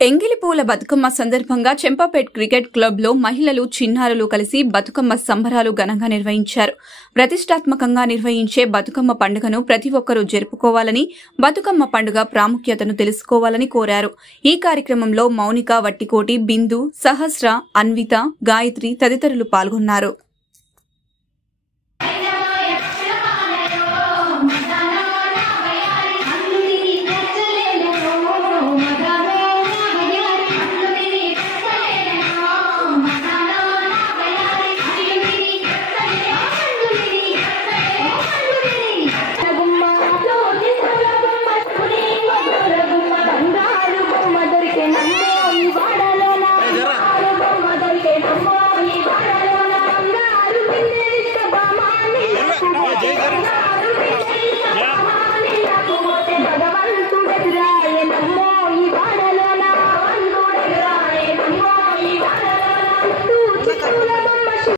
ఎంగిలిపూల బతుకమ్మ సందర్భంగా Champapet cricket club లో మహిళలు చిన్నారులు కలిసి బతుకమ్మ సంబరాలు ఘనంగా నిర్వహించారు. ప్రతిష్టాత్మకంగా నిర్వహించే బతుకమ్మ పండుగను ప్రతి ఒక్కరూ జరుపుకోవాలని, బతుకమ్మ పండుగ ప్రాముఖ్యతను తెలుసుకోవాలని కోరారు. ఈ కార్యక్రమంలో మౌనిక వట్టికోటి, బిందు, సహస్ర, అన్విత, గాయత్రి తదితరులు పాల్గొన్నారు.